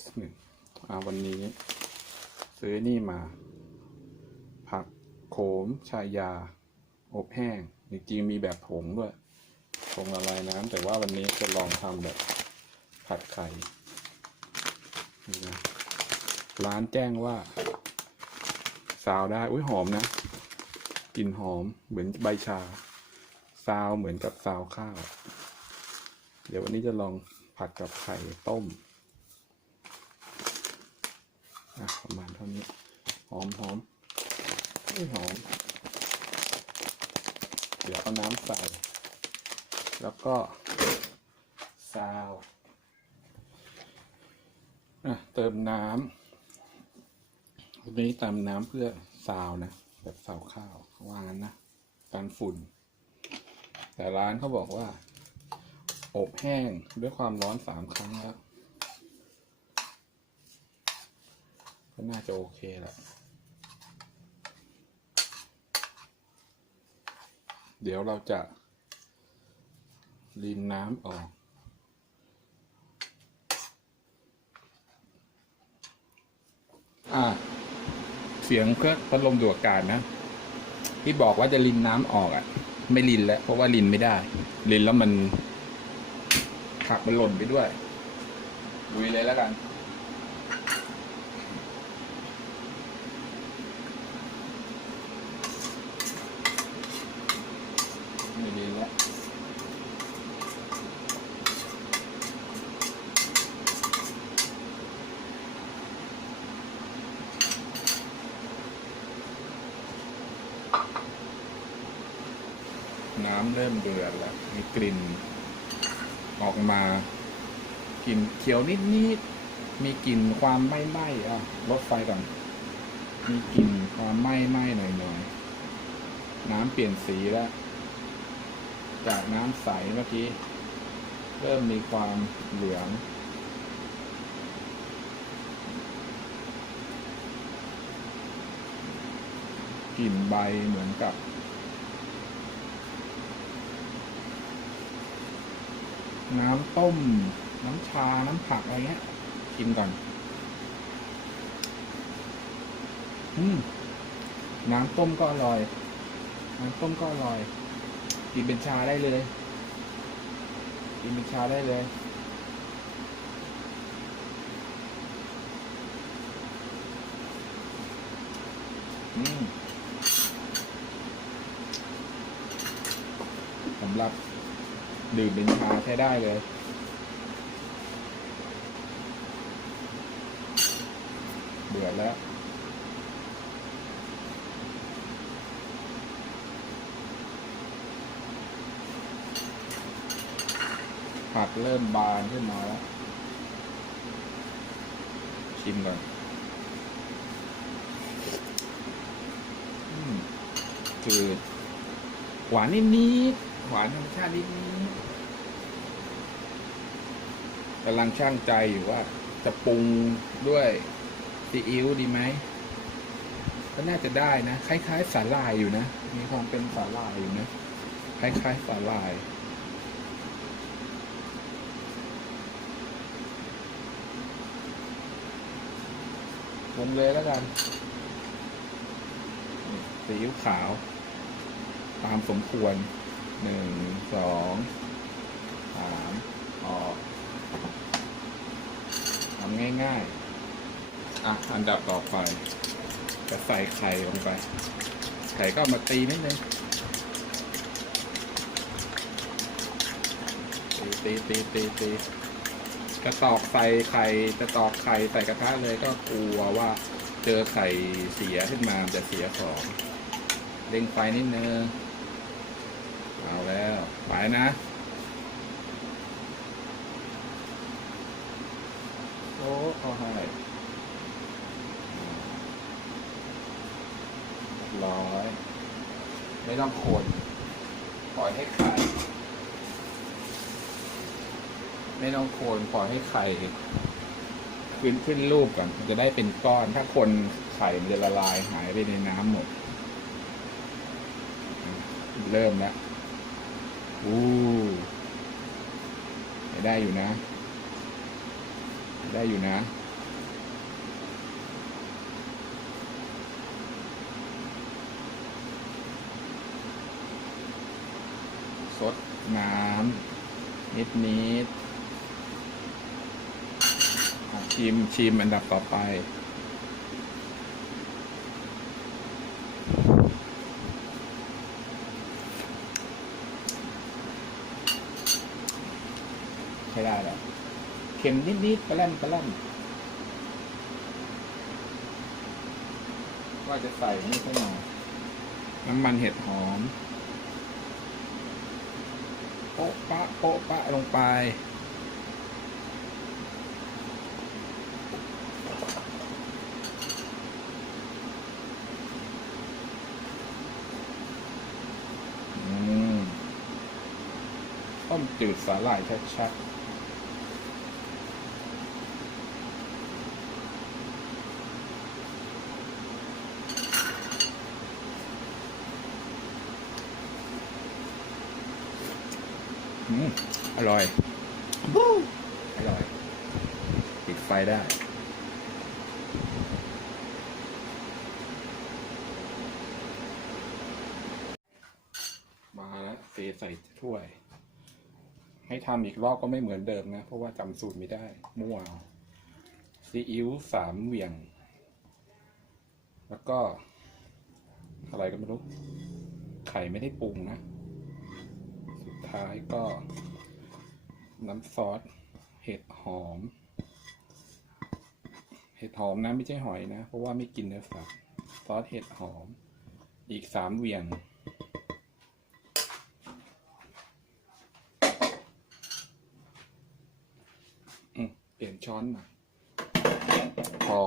สหนึ่งวันนี้ ซื้อนี่มา ผักโขมชายา อบแห้ง จริงๆมีแบบผงด้วยผงละลายน้ำแต่ว่าวันนี้จะลองทำแบบผัดไข่นะร้านแจ้งว่า ซาวได้ อุ้ยหอมนะกลิ่นหอมเหมือนใบชา ซาวเหมือนกับซาวข้าว เดี๋ยววันนี้จะลองผัดกับไข่ต้ม อะประมาณเท่านี้หอมหอมไม่หอม เดี๋ยวเอาน้ำใส่ แล้วก็ซาวอะเติมน้ำวันนี้เติมน้ำเพื่อซาวนะ แบบซาวข้าวเขาว่างั้นนะการฝุ่น แต่ร้านเขาบอกว่า อบแห้งด้วยความร้อนสามครั้งแล้ว ก็น่าจะโอเคแหละเดี๋ยวเราจะรินน้ำออก อ่า เสียงเครื่องพัดลมดูดอากาศนะ ที่บอกว่าจะรินน้ำออกอะ่ะ ไม่รินแล้ว เพราะว่ารินไม่ได้ รินแล้วมันผักมันหล่นไปด้วยลุยเลยแล้วกัน ไม่รินแล้ว น้ำเริ่มเดือดแล้ว มีกลิ่น ออกมากลิ่นเขียวนิดๆมีกลิ่นความไหม้ๆอะลดไฟก่อนมีกลิ่นความไหม้ๆหน่อยๆน้ำเปลี่ยนสีแล้ว จากน้ำใสเมื่อกี้ เริ่มมีความเหลืองกลิ่นใบเหมือนกับ น้ำต้ม น้ำชา น้ำผักอะไรเงี้ยกินก่อน อืม น้ำต้มก็อร่อย น้ำต้มก็อร่อย กินเป็นชาได้เลย กินเป็นชาได้เลย อืมสำหรับ ดื่มเป็นชาใช้ได้เลย เบื่อแล้ว ผักเริ่มบานขึ้นมาแล้ว ชิมก่อนอืมจืดหวานนิดๆ หวานธรรมชาตินิดกำลังช่างใจอยู่ว่า จะปรุงด้วยซีอิ๊วดีไหมก็น่าจะได้นะ คล้าย ๆ สาหร่ายอยู่นะ มีความเป็นสาหร่ายอยู่นะ คล้าย ๆ สาหร่ายลงเลยแล้วกันซีอิ๊วขาว ตามสมควร หนึ่งสองสามออกทำง่ายๆ อะ อันดับต่อไป จะใส่ไข่ลงไป ไข่ก็มาตีนิดนึงตีตีตีตีตีกระตอกใส่ไข่จะตอกไข่ใส่กระทะเลยก็กลัวว่าเจอไข่เสียขึ้นมาจะเสียของเร่งไฟนิดนึง ไปนะโอ้เขาให้ร้อยไม่ต้องคนปล่อยให้ไข่ไม่ต้องโคนปล่อยให้ไข่ขึ้นขึ้นรูปก่อนมันจะได้เป็นก้อน ถ้าคนไข่มันจะละลายหายไปในน้ำหมด เริ่มแล้ว อู้ได้อยู่นะ ได้อยู่นะ สดน้ำนิดนิดชิมชิมอันดับต่อไป ได้แล้วเค็มนิดๆปลาแรมปลาแรมว่าจะใส่นี่เข้ามาน้ำมันเห็ดหอม โป๊ะปะโป๊ะปะลงไปอืมต้มจืดสาหร่ายชัดๆ อร่อยบูอร่อย ปิดไฟได้ มาแล้วเทใส่ถ้วย ให้ทำอีกรอบก็ไม่เหมือนเดิมนะ เพราะว่าจำสูตรไม่ได้มั่วซีอิ๊วสามเหวี่ยง แล้วก็ อะไรก็ไม่รู้ ไข่ไม่ได้ปรุงนะ ท้ายก็ น้ำซอสเห็ดหอม เห็ดหอมนะไม่ใช่หอยนะ เพราะว่าไม่กินเนื้อสัตว์ซอสเห็ดหอม อีกสามเวียงเปลี่ยนช้อนหน่อยพอ